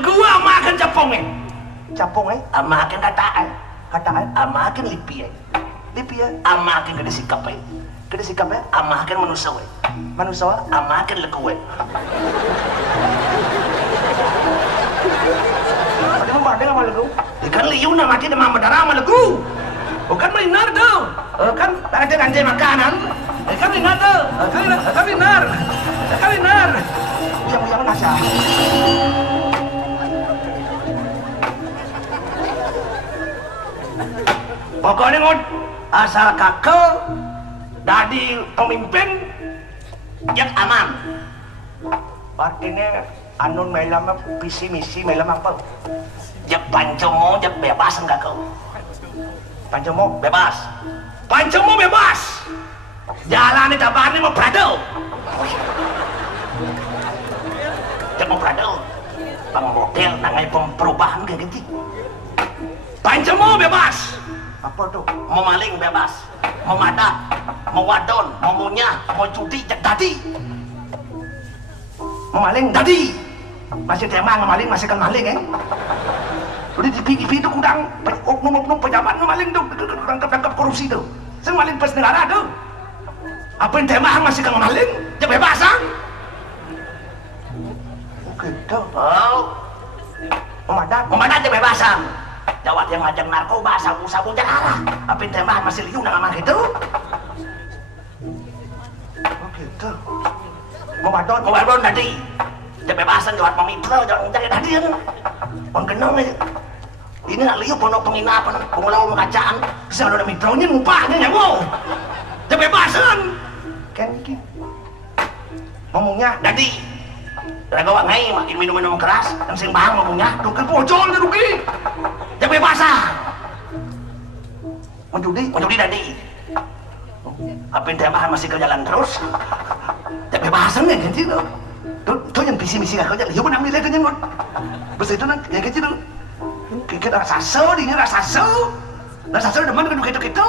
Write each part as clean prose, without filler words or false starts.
gua makan capongnya. Capongnya? Makan kataan. Kataan? Makan lipi ya. Lipi ya? Makan kada sikap ya. Kada sikap ya? Makan manusia ya. Manusia? Makan legu ya. Ada mau ada sama legu? Ikan liu na mati demam berdarah sama legu. Bukan benar tuh. Kan ada ganti makanan. Kan benar tuh. Kan benar. Kan benar. Yang nasa. Pokoknya ngot asal kakek dari pemimpin yang aman. Artinya anun may lamang visi misi may lamang pa. Jak pancomo jak bebas enggak kau. Pancomo Bebas. Pancomo bebas. Jalan di tabahannya mau prado. Jak mau prado. Bang model nangai perubahan kayak gitu. Pancomo bebas. apa tuh? Mau maling bebas. Mau madat, mau wadon, mau munyah, mau judi jak tadi. Memaling Tadi. masih tema ngemaling masih kan maling udah di TV itu kurang oknum-oknum pejabat ngemaling tuh tangkap korupsi tuh sing maling pas negara tuh Apa yang temahan masih kang maling? Ya bebasan. oke tuh Oh, memadat ya bebasan. Jawat yang ngajak narkoba, sabu-sabu jangan. Apa yang temahan masih liu nang gitu? oke tuh memadon Mau baron tadi. Ya bebasan jawat pemitra, jawat mencari tadi kan. Pon kenal aja. Ini nak liu pondok penginapan, pengulau mengacaan. Saya udah mitronya ngumpahnya nyawa. Ya bebasan. kan iki ngomongnya Tadi. Ragawa ngai makin minum-minum keras, yang sing bahang ngomongnya. Tuh kan pojol dia rugi. Ya bebasan. menjudi Menjadi tadi. Apa yang temahan masih ke jalan terus? Ya bebasan ya kan itu. tuh yang visi-misi gak kerja, ya benar nilai itu nyengut besi itu ya gitu tuh kita rasa so, ini rasa so demen dengan gitu-gitu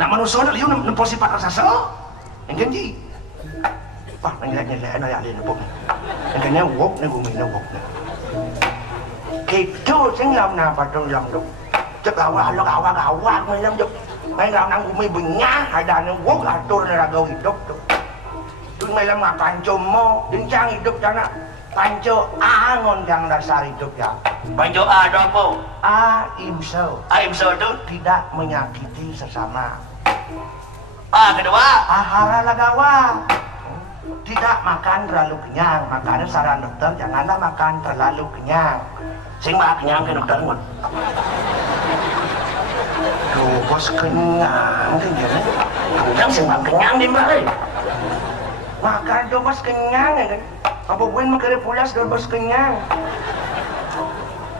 nah manusia itu liu nempel sifat rasa so yang janji wah, nilai-nilai ya alin apa yang kayaknya wok, ini bumi ini wok gitu, saya ngelam napa tuh ngelam tuh cek awak ngelam tuh ngay ngelam nang bumi benyah ada yang wok atur neraga hidup tuh tuh ngelam nggak panco mo dincang hidup jana panco angon yang dasar hidup ya Panjo ada apa? imsel Aim itu. tidak menyakiti sesama Kedua. ahara lagawa tidak makan terlalu kenyang makanya saran dokter janganlah makan terlalu kenyang Sing mah kenyang ke dokter ngut. tuh bos kenyang kan gini Kenyang sing mah kenyang di mana? makan tuh bos kenyang ya kan apa buin makanya pulas tuh bos kenyang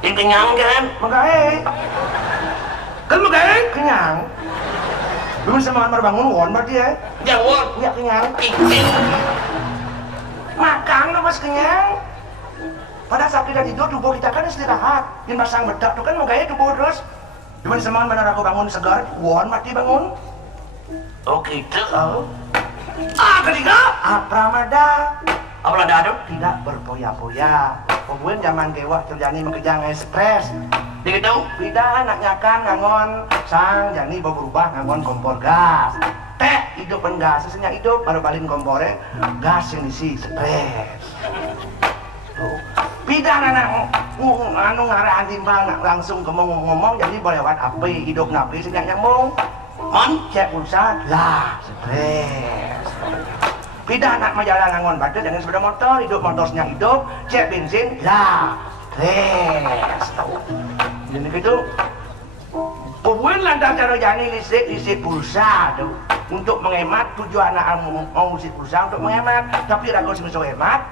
Yang kenyang kan? makanya Kan magain? kenyang belum sama kamar bangun won berarti ya Jawon. nggak kenyang Ikut. makan tuh bos kenyang pada saat kita tidur tubuh kita kan istirahat yang pasang bedak tuh kan makanya tubuh terus cuman semangat benar aku bangun segar won mati bangun Oh gitu. oh Ketiga. Pramada Apa ada aduh? tidak berpoya-poya pokoknya zaman dewa terjadi mengejar stres Gitu. tidak anaknya kan ngangon sang jadi berubah ngangon kompor gas teh hidup gas sesenya hidup baru balin kompornya gas yang isi stres pidan anak anu ngarahan timbang langsung ngomong jadi boleh lewat api hidup napi sehingga nyambung Mon. cek pulsa lah stres pidan anak majalah ngangon batu dengan sepeda motor hidup motornya hidup cek bensin lah stres tahu jadi gitu Pubuin lantar cara jani listrik pulsa tuh untuk menghemat tujuan anak mau listrik pulsa untuk menghemat tapi ragu sih bisa hemat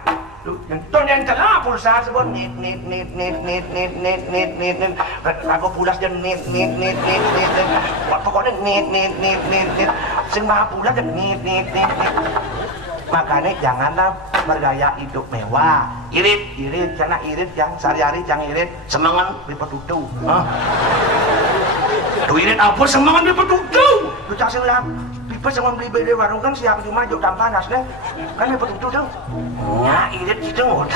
tuh yang celah pulsa sebut nit ragu pulas dan nit pokoknya nit sing maha pulas dan nit makanya janganlah bergaya hidup mewah irit karena irit yang sehari-hari jangan irit Semangan. dipetutu Tuh irit apa semangan dia petutu? lu cak sila pipes sama beli di warung kan siap cuma jauh tanpa panas kan dipetutu tuh Nya irit gitu ngut.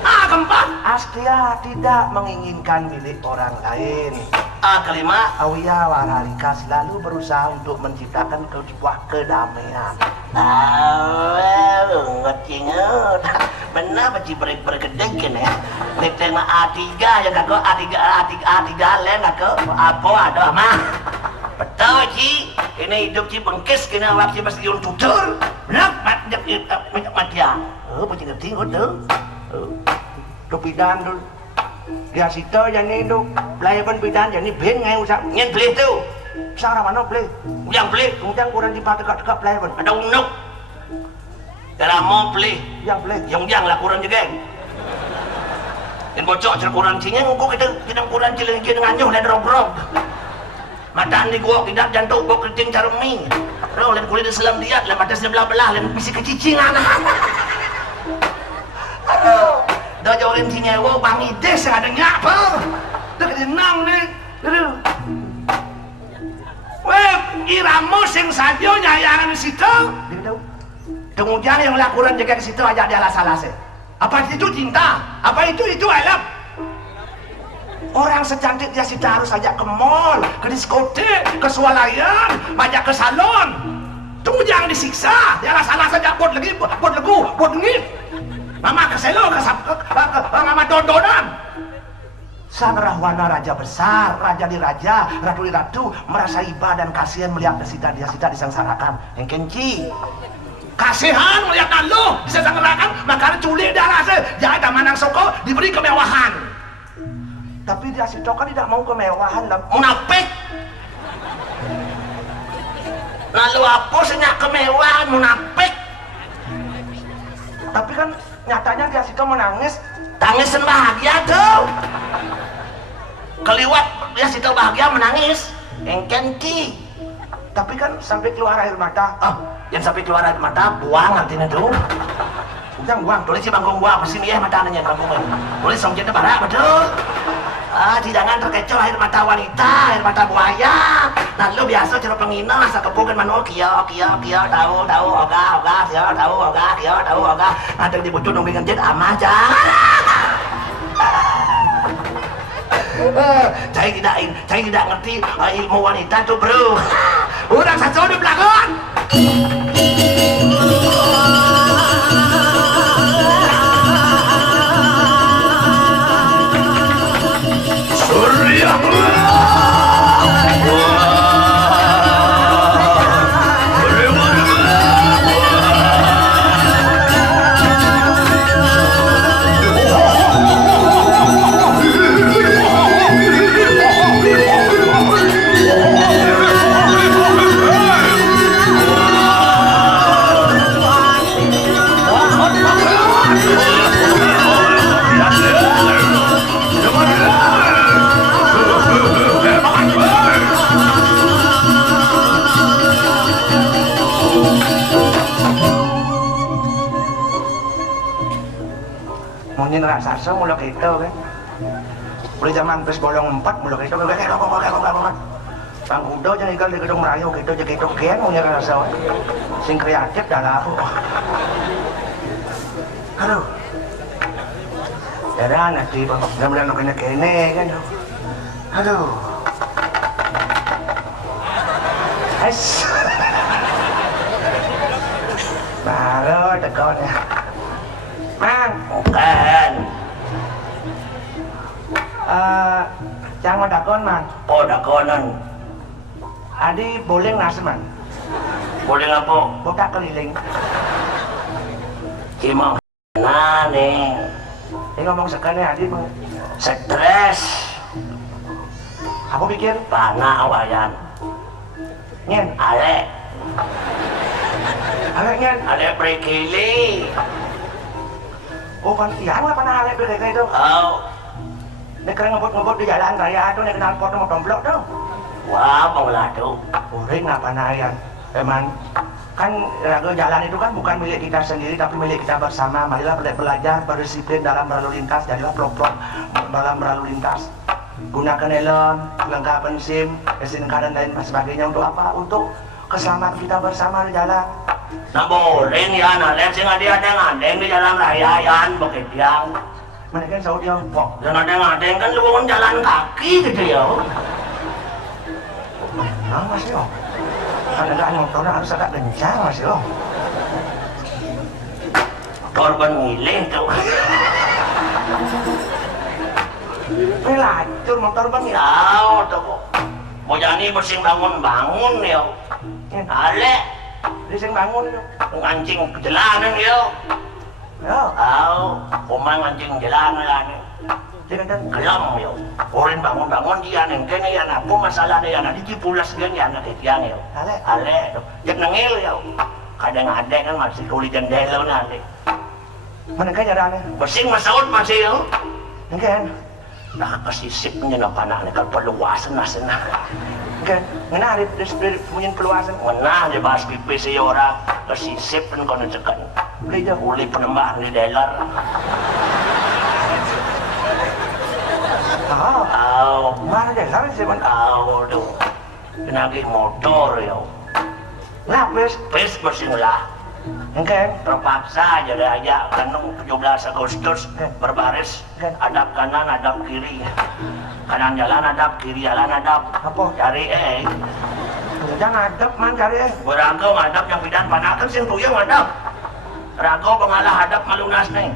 asal Keempat. jelas dia tidak menginginkan milik orang lain. Kelima, Aulia Waralika selalu berusaha untuk menciptakan sebuah kedamaian. ngerti benar beci bergedeng kene nek tema A3 ya kakak A3 lain kakak apa ada mah betul Ci ini hidup Ci bengkis kena waktu pasti un tutur benar matian beci ngerti betul Pidan tu dia situ jadi itu belai pun pidan jadi ben ngai usah ngen beli tu sarang mana beli yang beli kemudian kurang di dekat belai pun ada unuk dalam mau beli yang beli yang lah kurang juga dan bocok cerita kurang cinya nguku kita kurang ciling dengan nyuh dan robrok mataan di gua tidak jantung gua keriting carmi roh dan kulit selam diat dan mata sebelah belah dan bisi kecicingan aduh dah jauhin cinya gua bang ides yang ada nyapa dah kedenang nih aduh weh iramu sing sajo nyayangan situ kemudian yang lakukan jaga ke situ aja dia alas-alas. Apa itu cinta? Apa itu I love? Orang secantik dia situ harus ajak ke mall, ke diskotik, ke swalayan, ajak ke salon. Tunggu jangan disiksa. Dia alas-alas saja buat lagi, buat legu, buat dengit. Mama ke selo, ke mama dondonan. Sang Rahwana raja besar, raja di raja, ratu di ratu, merasa iba dan kasihan melihat dia disengsarakan. Yang kenci. Kasihan melihat lu disengsarakan, makanya culik darah jangan ada manang soko diberi kemewahan. Tapi dia si Toka tidak mau kemewahan, munafik. Lalu apa senyak kemewahan munafik? Tapi kan nyatanya dia si Toka menangis, tangisan bahagia tuh. Keliwat dia si Toka bahagia menangis, engkenti. Tapi kan sampai keluar air mata. Yang sampai keluar air mata buang artinya tuh. Jangan buang, tulis si bangkong buang pasti nih mata nanya bangkong. Tulis sama jadi barak betul. Jangan terkecoh air mata wanita, air mata buaya. Lalu biasa cara penghina asa kepukan mano kia tahu oga. Nanti dibutuh nunggu ngejet amah Saya tidak ngerti ilmu wanita tuh bro. Udah satu di belakang. Surya mungkin raksasa mula kita kan boleh zaman pes bolong 4 mula kita Bang Kudo jangan ikan di gedung Merayu kita jadi kita kian punya rasa sing kreatif dah lah aduh ya nanti mudah-mudahan lo kena kene kan aduh baru tekon ya Mang, bukan. Jangan dakon man. Oh dakonan. Adi boleh ngasih man. Boleh apa? Botak keliling. Cimong. Nah nih. Ini ngomong sekali Adi mau. Stres. Apa pikir? Panah awayan. Nyen. Ale. Ale nyen. Ale prekili. Oh kan iya lah pernah hal kayak itu. Oh. Ini keren ngebut di jalan raya tuh, ini kenal pot mau domblok tuh. Wah, pengelah tuh. Uring apa nayan? Emang kan ragu jalan itu kan bukan milik kita sendiri tapi milik kita bersama. Marilah belajar berdisiplin dalam berlalu lintas, jadilah pelok-pelok dalam berlalu lintas. Gunakan helm, kelengkapan SIM, SINK dan lain sebagainya untuk apa? Untuk keselamatan kita bersama di jalan. Nah boleh ya, nah lihat sih ada ngandeng di jalan raya yan, begitu yang Mana kan saud ya. Kok dan ada kan lu kan jalan kaki gitu ya. Nah mas yo. Kendaraan motornya harus agak kencang mas yo. Korban milih tuh. Ini lacur motor bang ya. Tahu tuh kok. Mau jadi bersih bangun ya. Ale. Dia sing bangun yo. Ngancing jalanan ya. Ya. Tahu. Kumang ngancing jalanan. Dia kan Kelam ya. Orang bangun dia neng kene ya apa masalah dia nanti dipulas dia ya anak tiang ya. Ale. Jangan nangil ya. Kadang ada kan masih kulit jendela nanti. Mana kan jalannya? Bersih masaud masih ya. Kan. Nah kesisipnya na panahnya kan peluasan nasena. Kan. Ngena dari punya keluasan. Ngena di bahas pipi si orang kesisip kan kono cekan. Beli jauh. Uli penembak di delar. Mana deh, lari sih bang. Tuh. Kenagi motor ya. Lapis. Pes bersih lah. Kan. Terpaksa jadi aja kan 17 Agustus berbaris adap kanan adap kiri kanan jalan adap kiri jalan adap Apa? cari Jangan ngadep man cari beragam adap yang bidan panakan sing tuyang adap rago pengalah adap malunas nih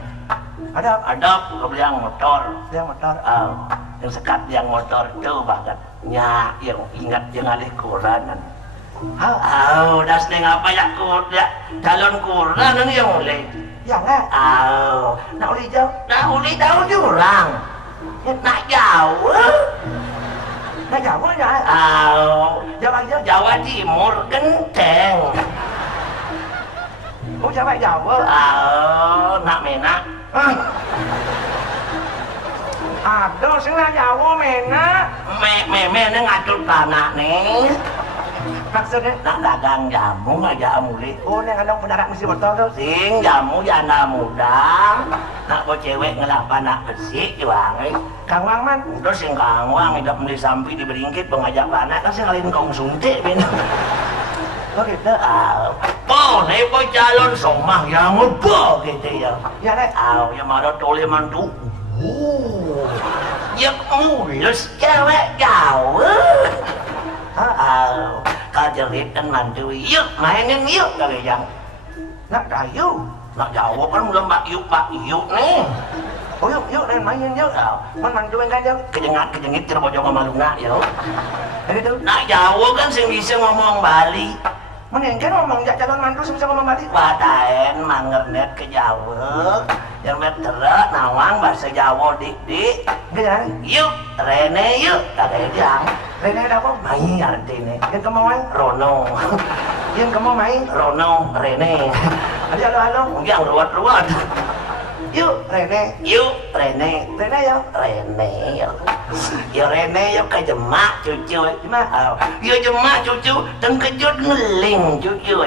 adap kebelang motor Yang motor. yang sekat yang motor tuh banget yang ingat yang alih kuranan das neng apa ya calon kurang ini yang mulai. Ya enggak. Nak uli jauh. Nak uli jauh jurang. Nak jauh. Nak jauh aja. Jawa Timur genteng. Oh Jawa Jawa. Nak menak. Aduh, sing nak Jawa menak. Neng ngatur tanah nih. Maksudnya? Nak dagang jamu aja muli. Oh, neng andong pendarat mesti betul tuh. Sing jamu janda muda. Nak kau cewek ngelapan nak besi juang. Kang Wang man. Terus sing Kang Wang hidup di sampi di beringkit pengajak anak kan sing ngalin kong suntik bin. Oh gitu. Po, nih po calon somah yang ngepo gitu ya. Ya nek. Yang marah tole mantu. Yang mulus cewek jauh. Kajerit dan mantu yuk mainin yuk kali yang Nak kayu. nak jawab kan belum pak yuk nih. Oh yuk dan mainin yuk. Man mantuin kan yuk. Kejengit terbojong sama Luna yuk. Gitu. Nak jawab kan sing bisa ngomong Bali. Mending kan ngomong jak calon mantu bisa ngomong balik. Wadaen mangernet ke Jawa. Yang meterak nawang bahasa Jawa dik. Gaya. Yuk Rene yuk kagak yang. Rene ada apa? Main artinya. Yang kamu main? Rono. Yang kamu main? Rono Rene. Ada halo. Yang ruwet. Yuk Rene. Yuk Rene. Rene ya. Rene yuk. Ya Rene yuk ke jemak cucu. Ya jemak cucu dan kejut ngeling cucu.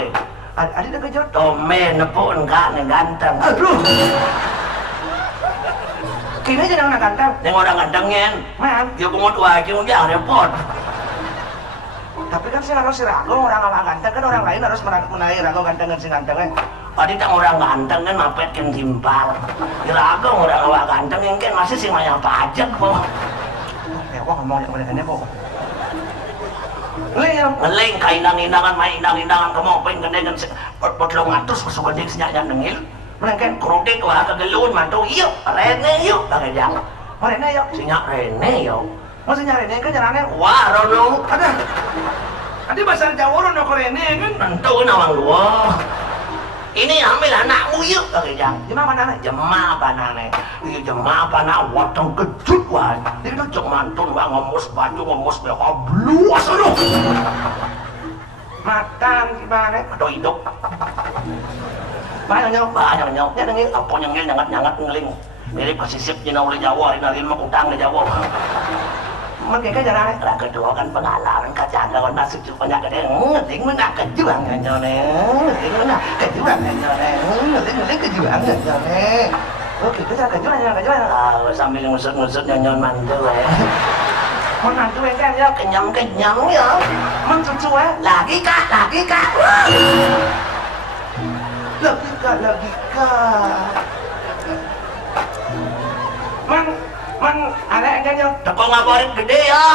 Ada dah kejut. Tome nepun kak nih ganteng. Aduh. Kini aja nak ganteng. Yang orang gantengin. Man. Ya kumut wajib jangan repot. Tapi kan sih harus si Rago orang awak ganteng kan orang lain harus menaik Rago ganteng dan si ganteng. Tadi tak orang ganteng kan mapet kan timpal. Kira orang awak ganteng kan masih sih banyak pajak kok. Wah ngomong yang mereka kok. Ngeling kainang-inangan main inang-inangan kemopeng gede kan potlong atus masuk gede senyaknya nengil. Mereka kerudik wah kegelun mantu yuk Rene yuk kagak jang. Rene yuk. Sinyak Rene yuk. Maksudnya Rene kan jalannya. Wah Rono. Ada bahasa Jawa Rono ke Rene kan. Tentu kan awang dua. Ini ambil anakmu yuk kagak jang. Gimana nane? Jema apa nane? Iya jema apa nak watang kejut wah. Dia kan cok mantun wah ngomos baju ngomos beha bluas aduh. Makan gimana? Atau hidup. Banyak nyok. Ya dengi apa nyengil nyangat ngeling. Mirip kesisip jina oleh Jawa, rinalin mah utang di Jawa. Mereka jalannya. Lah kedua kan pengalaman kaca ada kan masuk juga banyak gede. Ngeling mana kejuang nyone. Ngeling mana kejuang nyone. Ngeling kejuang nyone. Oh gitu saya kejuang. Sambil ngusut-ngusut nyon mantu Mau mantu kan ya kenyang ya. Mang cucu Lagi kak. Logika. man arek kan yo. Teko ngabarit gede ya.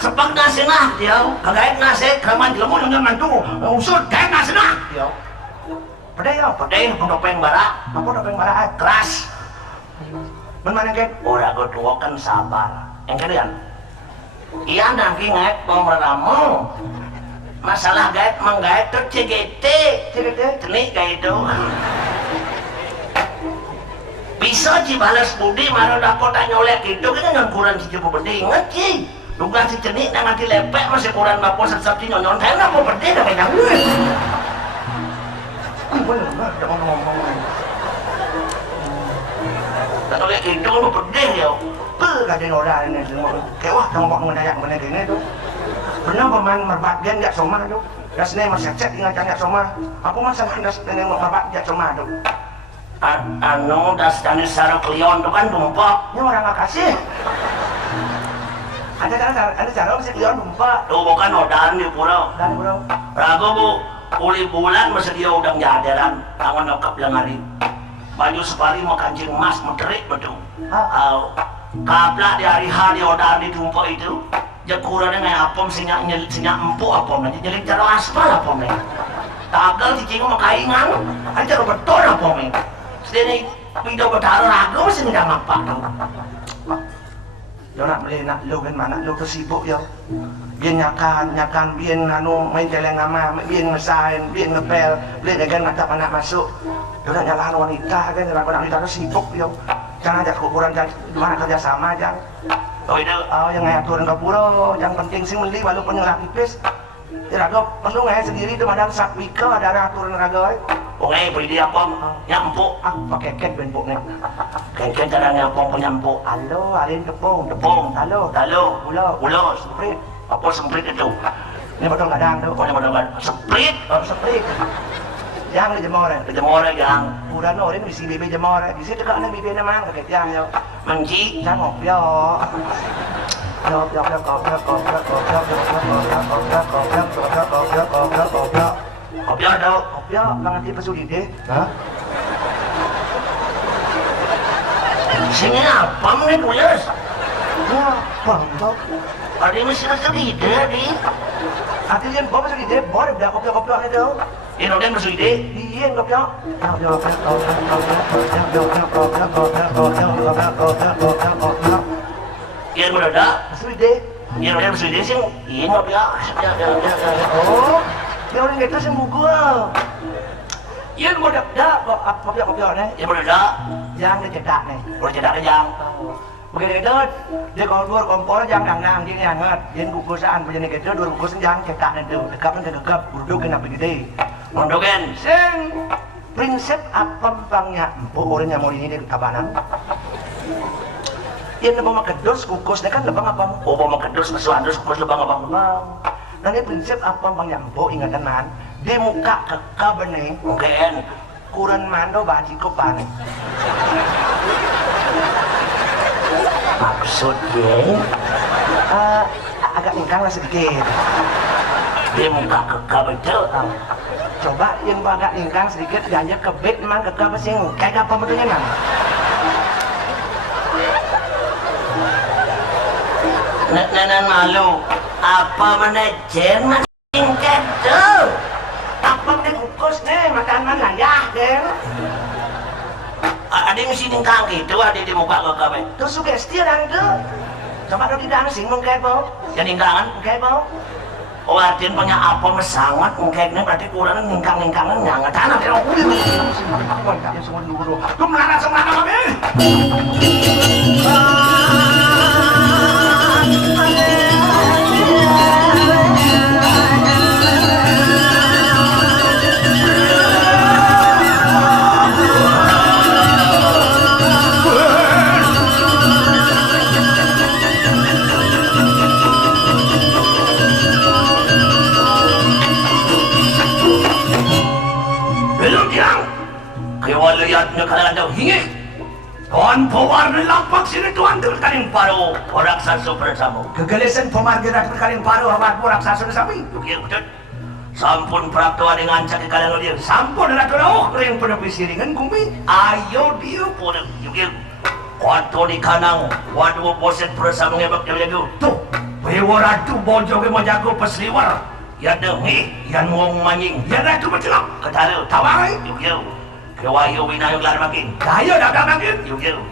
Sepak nasi nah, ya. Kagak nasi, kaman jelemu yang mantu. Usut kayak nasi nah, ya. Pede yo, Pedih, topeng bara. apa topeng bara Keras. men mana kan Ora tua kan sabar. Yang kalian. Iya nanti ngait pemeramu. Masalah gait menggait tuh CGT. Tenik kayak itu. Bisa sih balas budi mana dapat nyolek itu kan yang kurang si cukup berde inget sih. Duga si cenik nang nanti lepek masih kurang bapak sesat si nyon saya nggak mau berde dah kayak gue. bener jangan ngomong Tak nyolek itu kan mau berde ya. gak ada orang ini semua kayak wah ngomong mendayak bener gini tuh pernah pemain merbat dia nggak somah tuh das ini masih cek ingat nggak somah apa masalah das ini merbat nggak somah tuh Anu das dan sarung klion tuh kan tumpah. ini orang nggak kasih ada cara masih Leon lupa Tuh bukan odaan di pulau. dan bro Ragu bu, uli bulan masih dia udang jadaran, tangan nokap yang hari. Baju separi mau kancing emas menterik betul. Au, kapla di hari odaan di tumpah itu. Jakurannya nggak apom sinyak empuk apom aja jadi cara aspal apom nih. Tagal cicing mau kaingan, aja betul apom nih. Sedini video bertaruh ragu masih nggak ngapa tuh. Yo nak beli nak lu kan mana lu tersibuk yo. Biar nyakan biar anu main celeng nama, biar ngesain, biar ngepel, beli dengan mata anak masuk. Yo nak nyalahan wanita kan, nyalahan wanita tu sibuk yo. Jangan ajak ukuran mana kerja sama jangan. Oh itu, Oh yang ngatur ke pura, yang penting sih beli walaupun yang pipis. Ya raga perlu ngaya sendiri tu madang sak wika ada aturan raga. Oke, beli dia apom, nyampu. Ah pakai kek bentuk ni. Kengkeng caranya apom penyampu. Halo, alin tepung, Tepung, Halo, talo, ulo, sprit. Apa semprit itu? Ini betul kadang tu. Pokoknya benar sprit. Oh, seprik. Yang dijemur. Kejemur yang Pura no, ini bisi bebe jemur. Bisi dekat ni bebe nama kakek yang yo. menci. Jangan ngopi yo. Kopi ada. Kopi yo, nanti pesuli deh. Hah? Sini apa nih tulis? Ya, bang, tu. Ada mesin sedih di. Artinya bawa pesuli deh, boleh dah kopi ni tu. Ini udah mesin ide. Iya, kopi yo. Ini udah ada. Pesuli deh. Ini udah mesin ide sih. Ini kopi ya. Oh, dia orang itu sembuh gua. Iya, gua dah kopi ni. Ini udah ada. Yang dicetak ni. Udah cedak yang. Begitu itu, dia kalau dua kompor jangan nang gini hangat. Dia kukusan punya gitu, dua kukusan jangan cetak itu. Dekapin ke dekap, duduk kena begini. Mondogen. Sing prinsip apa bangnya? Empuk orang yang mau ini dari kabanan. Ia lebih makan dos kukus, dia kan lebih apa? Oh, mau kedus mesuan terus kukus lebang abang. Dan ini prinsip apa bangnya? Empuk ingat tenan. Di muka ke kabene, Mungkin. kurang mando baji kopan. Maksudnya Agak ingkang lah sedikit. dia muka kekal betul. Coba yang agak ingkang sedikit diajak ke bed memang ke apa sih kayak apa betulnya nang? Nenek malu. Apa manajer tingkat tuh? Apa nih kukus nih makanan layak deh. Ada yang sini kang gitu, ada di muka kekal. Terus sugesti orang tuh. Coba dong tidak sing mengkayak bau, Jadi kangen. mengkayak bau. Oh, artinya punya apa mesangat mungkin berarti kurang ningkang-ningkangan nyangat tanah dia kulit. Yang semua dulu. Tuh melarat sama kami. Belum yang kewaliannya kalian jauh hingga. Tuan pewarna lampak sini tuan terkaling paru orang sasu bersama. Kegelisan pemargiran terkaling paru awak orang sasun sapi. Begitu betul. Sampun praktua dengan cak kalian dia. Sampun ratu rawuh kering pada pisiringan kumi. Ayo dia pun juga. Waktu di kanang, waduh boset perasa mengebak jago. Tuh, bewa ratu bojo ke menjago pesliwar. Ya dengi, yang ngomong manying, ya ratu bercelak. Ketara, tawai, yuk. Kewayo winayong lar makin. Kayo dagang makin, yuk.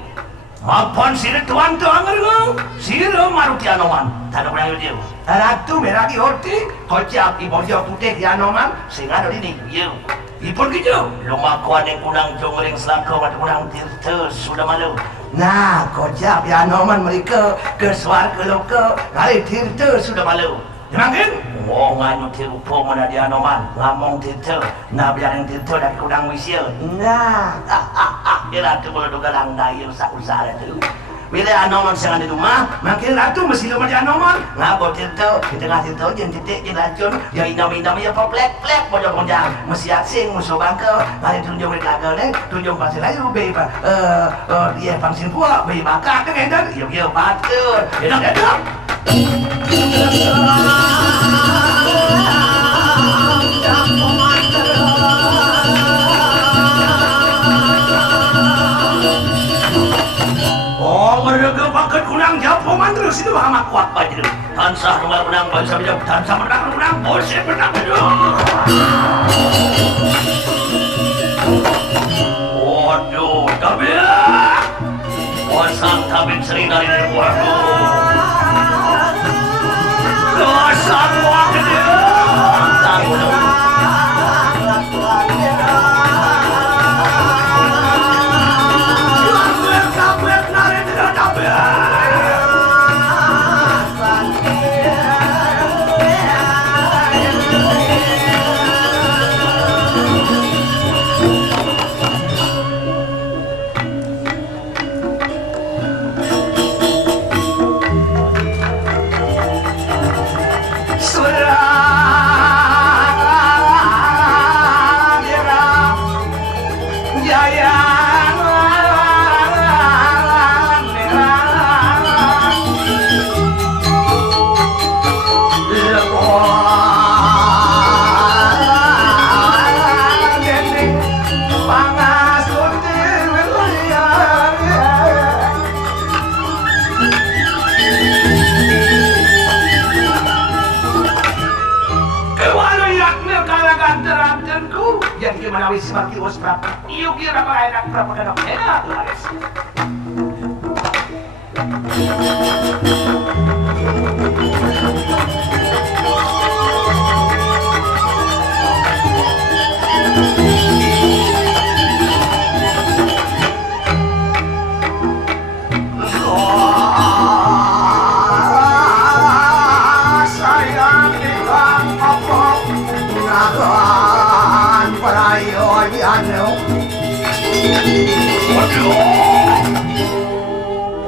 Mapan sini tuan ngong, sini maruti anoman. Tanah pernah yuk. Ratu meragi horti, kocak ibojo putih di anoman, sehingga ada ini, yuk. Ipun gitu, lumakuan yang kunang jongering selangkau atau kunang tirta sudah malu. Nah, kocap ya anoman mereka ke suar ke loka, kali tirta sudah malu. Jangan? Ngomongan tirupo mana di anoman, ngomong tirta, nah biar yang tirta dari kunang wisya. Nah, kira tu kalau dogalang daya usaha itu. Bila anoman sangat di rumah, makin ratu mesti rumah di anoman. Ngabo tirta, di tengah tirta jen titik jen racun, ya inam-inam ya plek-plek pojok-pojok. Mesti asing musuh bangka, kali tunjuk mereka agak tunjuk pasir layu, beba, dia pangsin kuat, beba kakak edan, yuk batur, edan. Mereka pakai kunang japo mantra situ bahama kuat baju. Tansah rumah kunang bangsa bijak, tansah menang kunang bosnya menang baju. Waduh, tapi wasang tabin sering dari waduh. Wasang wakil dia. Tanggung. Menawi seperti usprap, iyo kira apa enak berapa kadang enak guys.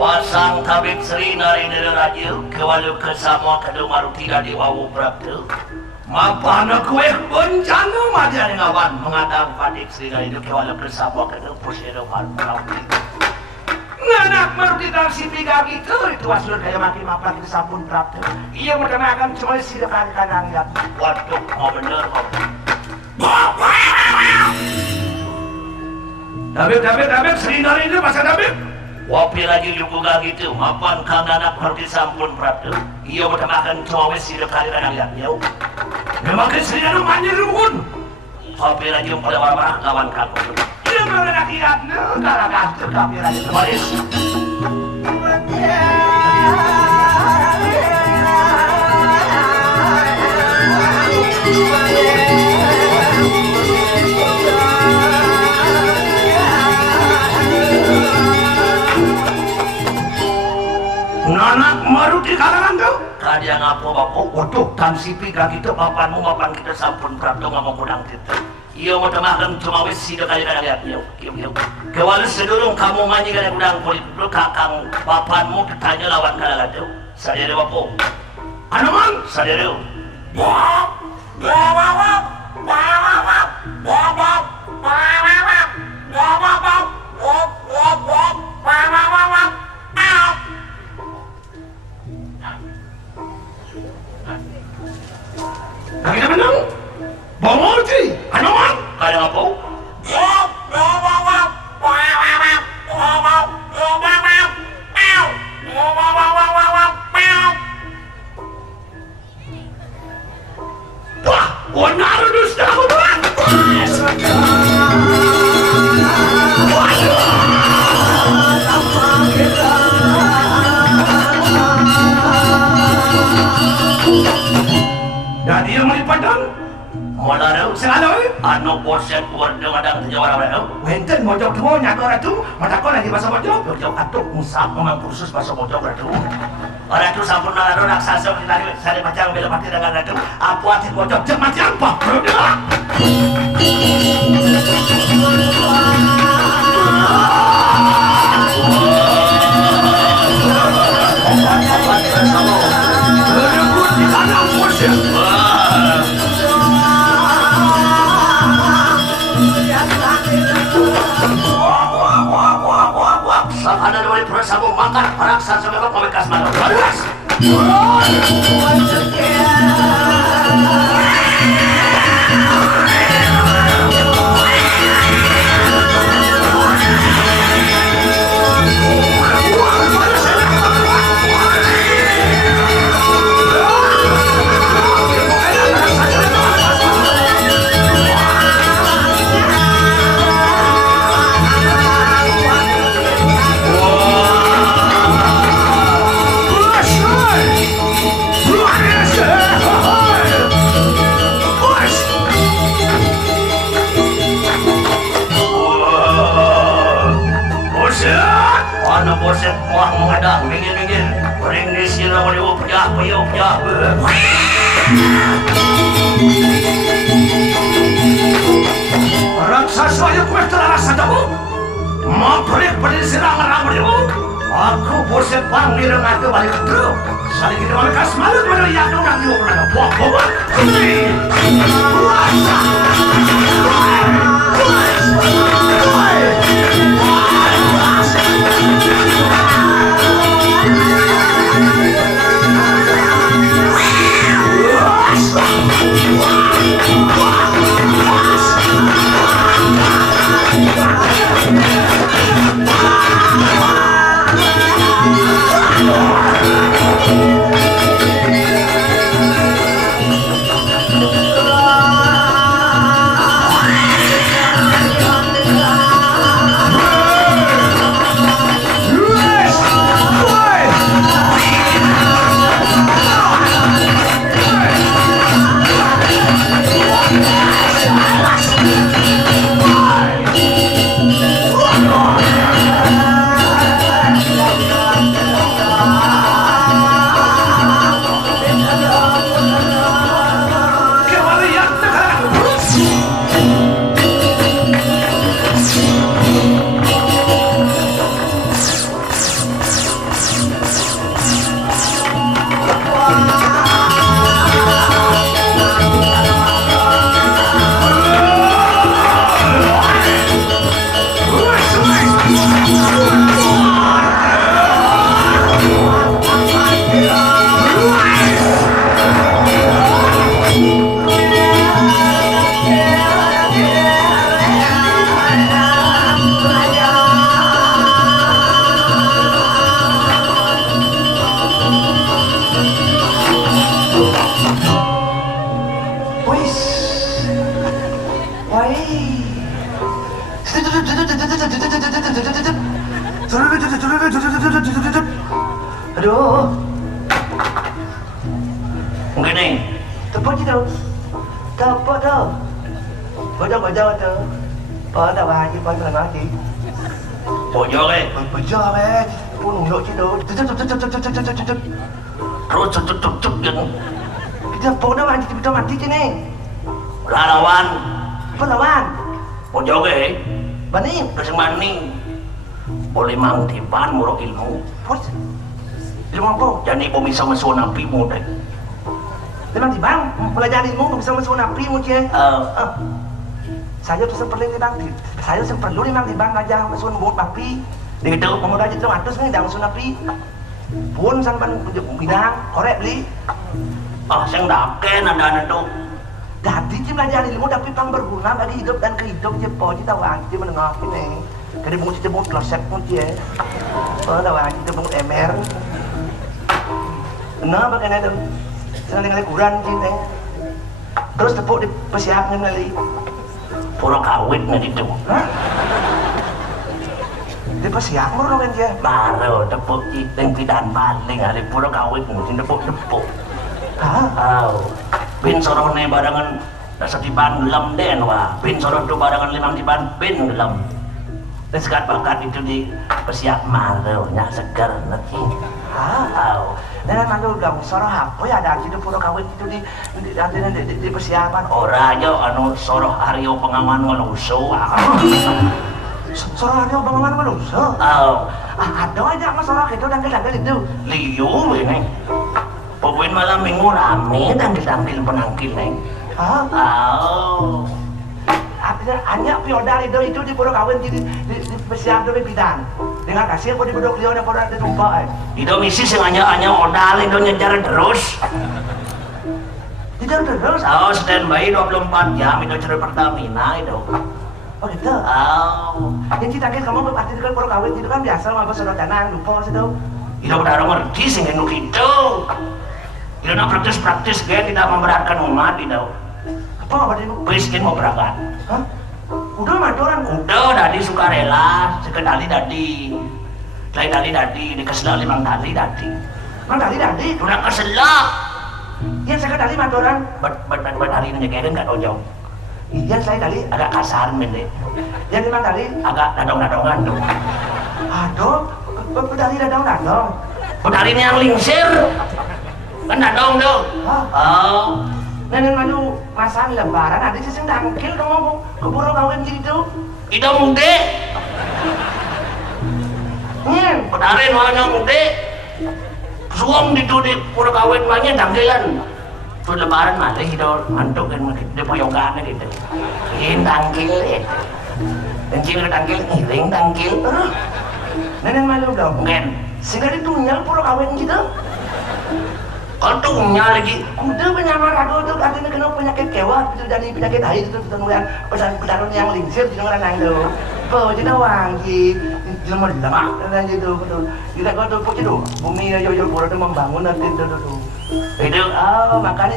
Wasang tabib Sri Narendra Raja kewalu kesama kedua maruti dari wawu prabtu mapana kue bencana madya ngawan mengadang padik Sri Narendra kewalu kesama kedua pusero maruti nganak maruti dan si tiga gitu itu aslur kayak makin mapan kita sampun prabtu iya mendengarkan cuma silakan kadang ya waduh mau bener mau Tabib Sri Narendra masa tabib wapi lagi juga gitu mapan kang anak maruti sampun prabtu iya bertemakan cowok silakan kadang ya yau memakai Sri Narendra manjir rukun wapi lagi pada warah kawan kamu iya mengenai kiatnya karena kasih kami lagi kemarin anak maruti kalangan tuh kalian ngapo bapak waduh tan sipi kaki itu papanmu mapan kita sampun prabtu ngomong kudang itu iya mau temakan cuma wis sida kali lihat yuk kewala sedurung kamu manyi kali kudang kulit dulu kakang papanmu ditanya lawan kalangan tuh sadari bapak anoman sadari Kita menang, bongorti, anoman, kaya apa? Madang Mulai selalu anu boset word ngadang jawara bae. enten mojok tuh nyago ratu mata kau lagi bahasa mojok Jauh atuh musab memang kursus bahasa bojong ratu. Ratu sampurna ratu raksasa dari sari macam bila mati dengan ratu. Apa hati bojong cek mati apa? Udah. berebut di tanah musim Ada dua bersama makan raksasa memang pemekas malam. Boset wah mengadang minggir ring di sini boleh pejah raksasa yang kuat terasa kamu mau pelik serang beliau aku boset bang di rengat ke balik terus saling kita mereka semalam pada yang orang dia pernah buah Aduh, Gini, tepuk je tu. Tepuk tu. Bojong tu. Pada bahagia pada lagi. bojong Bojong pun nunjuk je tu. terus tutup gitu. Kita pun dah mati je ni. Larawan, Pelawan. bojong Bani. terus mani. Boleh mang tiban murah ilmu. Pus. Ilmu apa? Jadi kau bisa masuk nabi muda. Memang di bang, belajar ilmu bisa masuk napi mungkin. Saya tu perlu di bang, saya perlu memang di bang aja masuk buat napi. Di itu, Pemuda itu atas ni dah masuk napi. Pun sampai bidang korek beli. saya ndaken ada tu. Jadi dia belajar ilmu tapi pang berguna bagi hidup dan kehidup je po je tahu anjir menengah ini. Kali bunyi cebut kloset mungkin. Tahu anjir cebut emer. Nah bagaimana tu? Senang dengan kurang je. Terus tepuk di persiapkan kali. Pura kawit na dito. Hah? Di persiap mo rin dia. Baru tepuk iteng pidan baling hari pura kawit mo tepuk. Hah? Aw. bin sorone badangan setipan gelam den wah bin sorot tu badangan limang tipan bin gelam dan sekat bakat itu di persiap malu nyak segar nanti dan malu gak soroh apa ya ada itu pura kawin itu di persiapan orang yo anu soroh Aryo pengaman ngeluso soroh Aryo pengaman ngeluso ada aja mas soroh itu dangkel itu liu ini pokoknya malam minggu rame dangkel penangkil neng hanya piodal itu di pura kawin di persiap demi bidan dengan kasih apa di bedok liau dan pada tumpah itu misi yang hanya odal itu nyejar terus nyejar terus standby 24 jam itu cerita Pertamina itu oh gitu yang kita kamu berarti itu kan pura kawin itu kan biasa apa saudara danang lupa itu itu udah ngerti sih kan gitu itu praktis kan tidak memberatkan umat itu apa itu miskin mau berangkat udah madoran udah dadi sukarela sekedali dadi lain dadi dikeselak 5 kali dadi udah keselak iya sekedali madoran hari ini nyegerin gak dojong iya saya tadi agak kasar mende yang 5 kali agak dadong-dadongan tuh aduh pedali dadong-dadong pedali ini yang lingsir kan dadong tuh nenek maju pasang lebaran ada sih dangkil ngomong keburu kawin gitu itu mude pedarin makanya mude suam di pura kawin banyak dangkilan tuh lebaran malah itu mantuk kan di poyokannya gitu ini dangkil kencing dangkil ngiling dangkil nenek maju dong kan sehingga ditunyal pura kawin gitu Kaltunya lagi, udah penyamar aku tuh artinya kena penyakit kewat, itu jadi penyakit haid itu kemudian pesan yang lingsir di orang itu, kau jadi wangi, jelma lemak dan gitu betul. Kita kau tuh puji tuh, bumi yo pura tuh membangun nanti tuh. Itu, makanya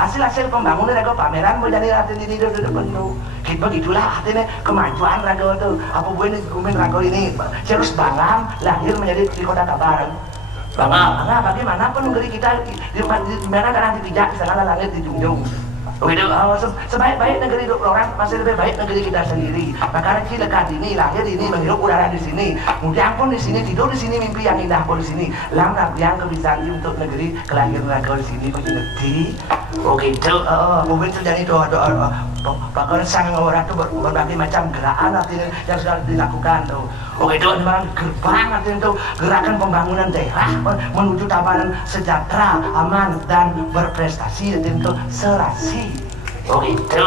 hasil pembangunan aku pameran mau jadi arti ini tuh penuh. Kita begitulah artinya kemajuan ragu tuh. Apa gue ini gumin ragu ini, harus bangam lahir menjadi di kota Tabaran. Bangga, bagaimana pun negeri kita di mana karena dipijak di sana langit dijunjung. Begitu, sebaik-baik negeri orang masih lebih baik negeri kita sendiri. Makanya kita dekat ini, lahir ini, menghirup udara di sini. Kemudian pun di sini tidur di sini, mimpi yang indah pun di sini. Lam yang kebiasaan untuk negeri kelahiran raga di sini, ngerti? Oh gitu, mungkin terjadi doa. Bahkan sang orang itu berbagai macam gerakan artinya yang sudah dilakukan tuh. Oh itu memang gerbang artinya itu gerakan pembangunan daerah menuju tabanan sejahtera, aman dan berprestasi artinya itu serasi. Oh itu,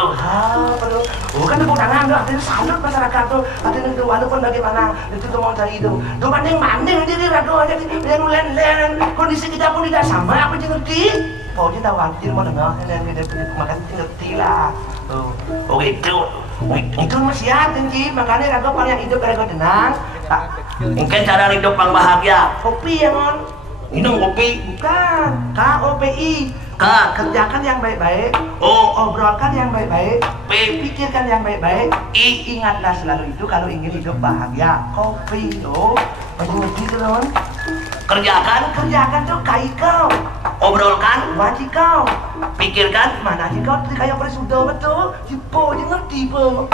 bukan tepuk tangan tuh artinya salut masyarakat tuh artinya itu walaupun bagaimana itu tuh mau cari itu. Tuh banding jadi rado aja yang len kondisi kita pun tidak sama apa ngerti? Oh kita wajib mau dengar dan kita makanya ngerti lah. Oh itu masih ada sih makanya raga paling hidup raga tenang mungkin cara hidup yang bahagia kopi ya mon minum kopi bukan KOPI kerjakan yang baik-baik obrolkan yang baik-baik pikirkan yang baik-baik ingatlah selalu itu kalau ingin hidup bahagia kopi pengerti tuh non kerjakan tuh kai kau obrolkan wajib kau pikirkan mana sih kau kayak presiden betul cipo ngerti po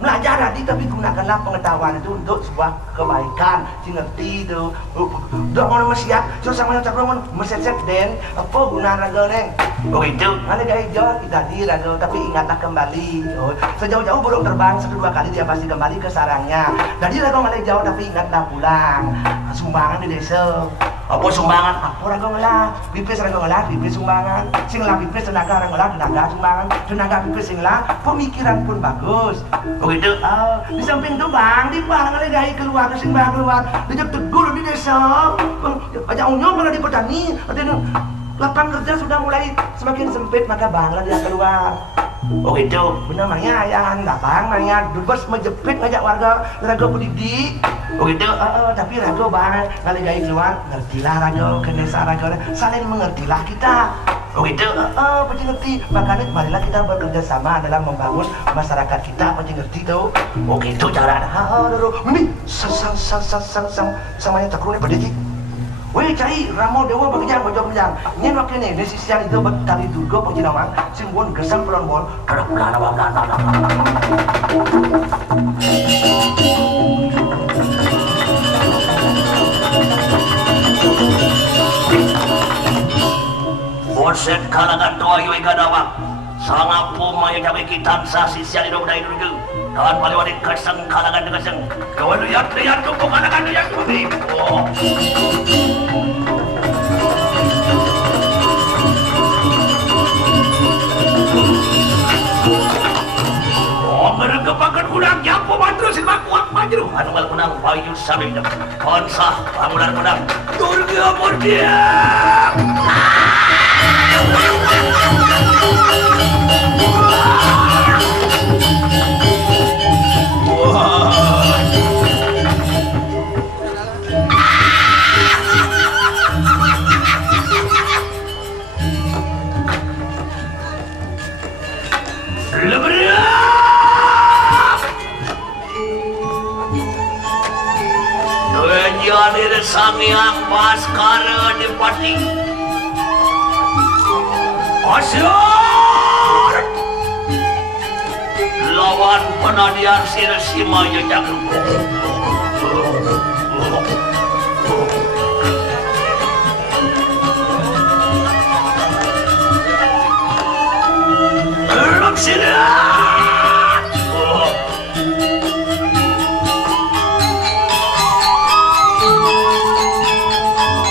belajar tadi tapi gunakanlah pengetahuan itu untuk sebuah kebaikan ngerti itu udah mau siap terus sama yang cakap meset den apa guna raga neng itu ada gaya jauh tadi raga tapi ingatlah kembali sejauh-jauh belum terbang 1-2 kali dia pasti kembali ke sarangnya jadi raga ngalih jauh tapi ingatlah pulang sumbangan di desa apa sumbangan apa raga ngalah bipis raga ngalah bipis sumbangan sing lah bipis tenaga raga ngalah tenaga bipis sing lah pemikiran pun bagus begitu di samping itu bang di parang ada gaya keluar sing bang keluar dia tegur di desa aja unyong malah di petani lapangan kerja sudah mulai semakin sempit maka banglah dia keluar gitu namanya yang bang namanya dubes menjepit ngajak warga raga pendidik gitu tapi raga bang kali gaya keluar ngertilah raga ke desa raga saling mengertilah kita gitu pasti ngerti makanya marilah kita bekerja sama dalam membangun masyarakat kita pasti ngerti tuh gitu cara ini samanya takrone pada sih Weh cai ramo dewa bagian bojong bejang. Nyen wakene di sisian itu tali durga penjinawang simbon gesang pelon bol. Kada bulan awam lan. Boset kalangan doa yoi kadawang. Sangapu maya jabe kitan sa sisian hidup dari dulu. Dan paling keseng kalangan keseng. Kau lihat tuh kalangan lihat tuh. Merengkepakan kudang nyapu mantra silmak kuat majru anu mal kunang bayu sabenda konsah bangunan kudang durga murdia Jadi Sangyang Baskara Dipati Asyar lawan penadian Sirsima Jajaku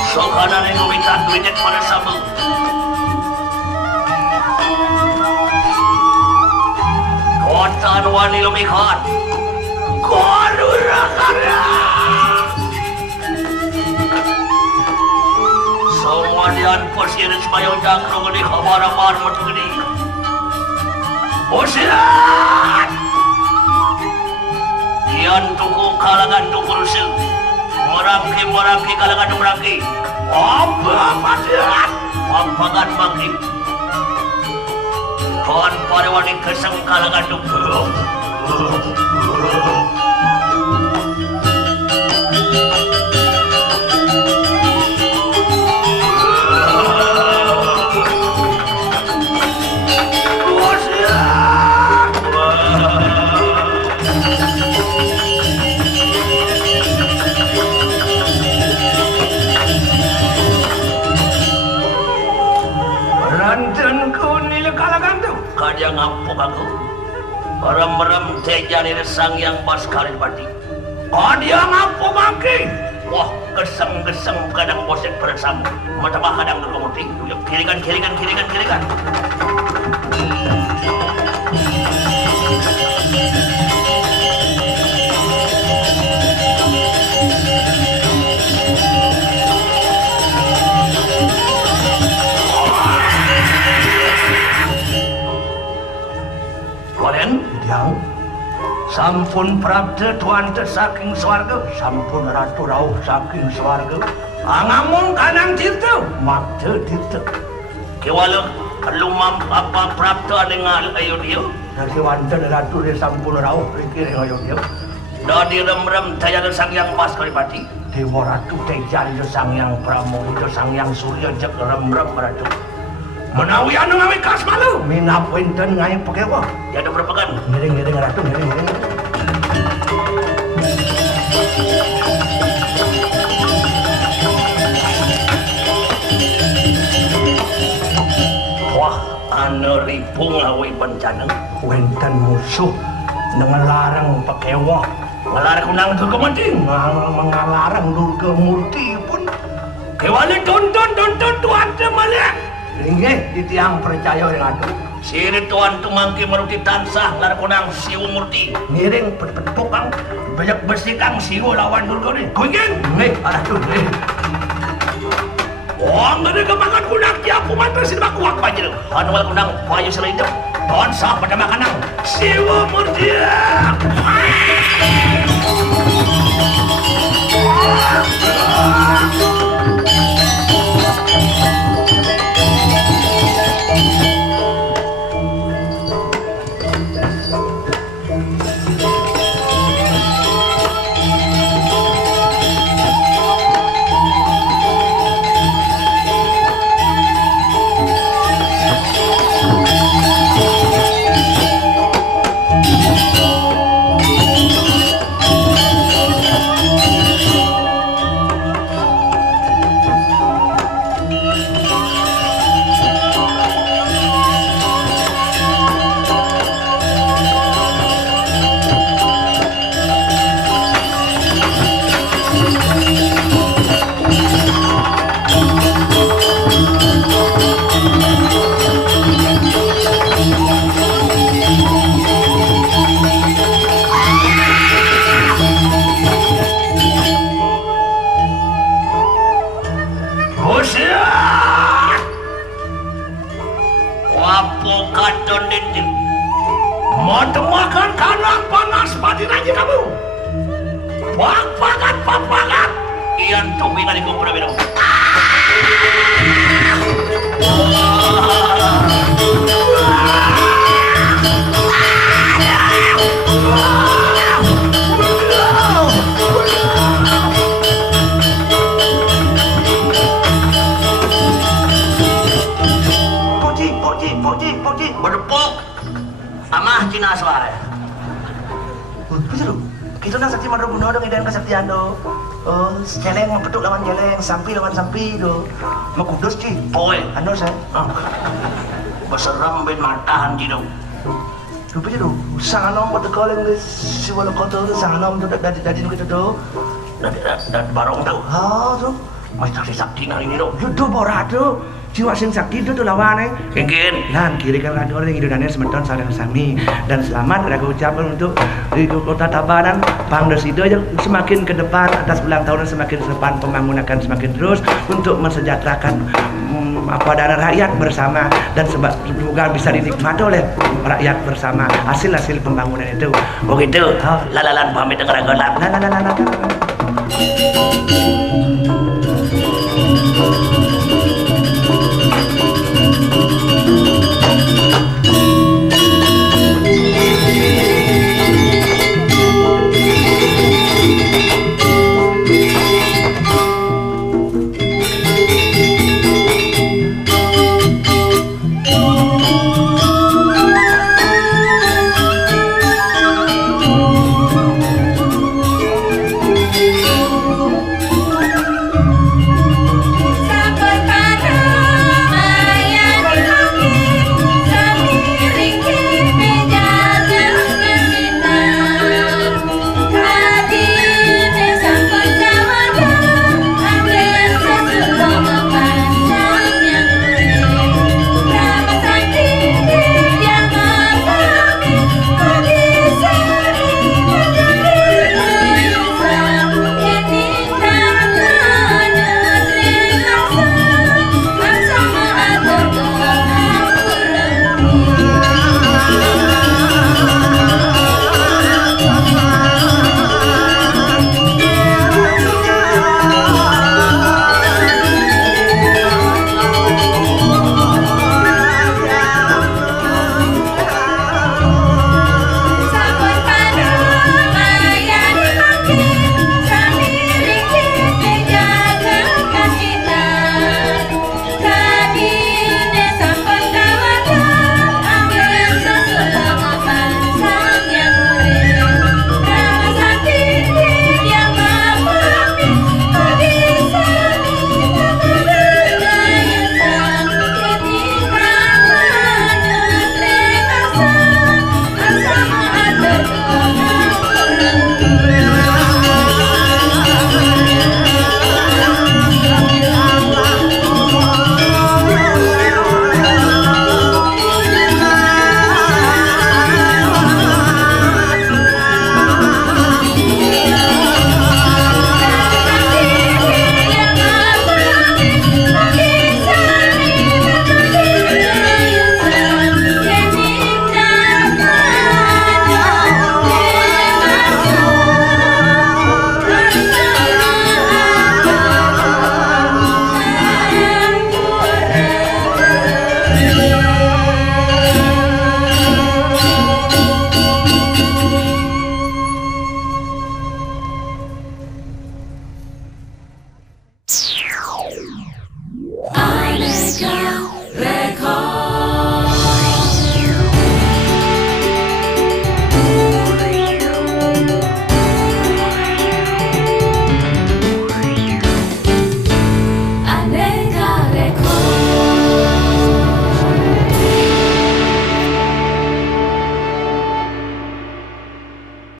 Sokanan yang meminta duitnya kepada Sabu. Kotan wani lumikan Kodurakara semua dian posir semayang jangkrung di kabar-kabar matu gede Bosiran Ian tuku kalangan tuku rusuh Merangki kalangan merangki apa matian Pampagan mangki Kon pada wani keseng kalangan tuku Kadang ngampuk aku merem-merem tejani Sangyang Baskara Dipati dia ngampuk maki wah geseng-geseng kadang boset bersama mata kadang kemuti kirikan yang sampun prabda tuan saking swarga sampun ratu rauh saking swarga angamun kanang tirta makta tirta kewala lumam apa prabda dengan Ayodhya dari wanten ratu de sampun rauh pikir Ayodhya dari rem-rem tayang Sangyang Baskara Dipati dewa ratu tejan de Sangyang Pramoda Sangyang Surya jek rem-rem ratu menawi anu ngawi kas malu minap wenten ngai pakewa jadi berpegan ngiring ratu ngiring wah anu ripung ngawi bencana wenten musuh ngelarang pakewa ngelarang kunang durga mati ngelarang durga murti pun kewali tonton tuan temalek Inggih di tiang percaya dengan itu. Sini tuan tumangki meruti tansah larkonang siwu murti. Ngiring tukang banyak besikang siwu lawan durga ni. Kuingin? Nih, ada tu nih. Wah, ngeri kemangan kunang tiapu mantra sini mak kuat banjir. Anual kunang payu selain itu. Tansah pada makanang siwu murti. kopi kali kok pernah minum. Puji. Berdepok. Amah Cina soalnya. Bisa lu. Kita nak sakti madro bunuh dong idan kesaktian do. Oh, celeng mempetuk lawan celeng, sampi lawan sampi do. Makudus ci. Poe. Anu saya. Berserem ben matahan gitu. Lupa je do. Sanganom pada koleng des si wala kotor sanganom do dari kita do. Dan barong tau. Ha do. Mas sakti hari ini do. Do borat do. Jiwa sing sakti do lawan Kengkin. Lan kiri kan radio orang Indonesia semeton saling sami dan selamat aku ucapkan untuk di Kota Tabanan Pangdes itu aja semakin ke depan atas ulang tahun semakin depan pembangunan akan semakin terus untuk mensejahterakan dana rakyat bersama dan semoga bisa dinikmati oleh rakyat bersama hasil pembangunan itu. Begitu. Lalalan pamit dengan regolan. Nah.